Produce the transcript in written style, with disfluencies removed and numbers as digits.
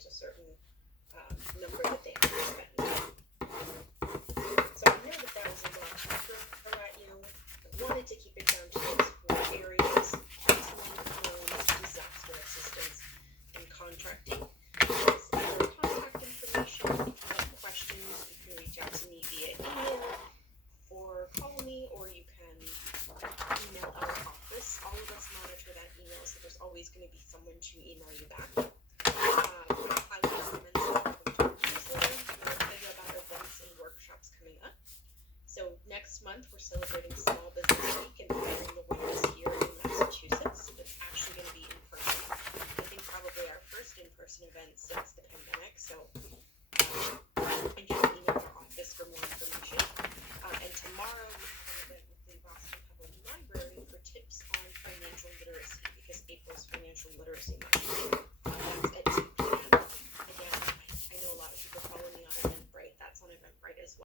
there's a certain number that they have to spend. So I know that was a lot to throw at you. I wanted to keep it down to those 4 areas: disaster assistance, and contracting. There's other contact information. If you have questions, you can reach out to me via email or call me, or you can email our office. All of us monitor that email, so there's always going to be someone to email you back. I would recommend subscribing to our newsletter. We'll tell you about events and workshops coming up. So next month, we're celebrating Small Business Week and hiring awareness here in Massachusetts. It's actually going to be in person. I think probably our first in-person event since the pandemic. So you can email our office for more information. And tomorrow we have an event with the Boston Public Library for tips on financial literacy, because April's Financial Literacy Month.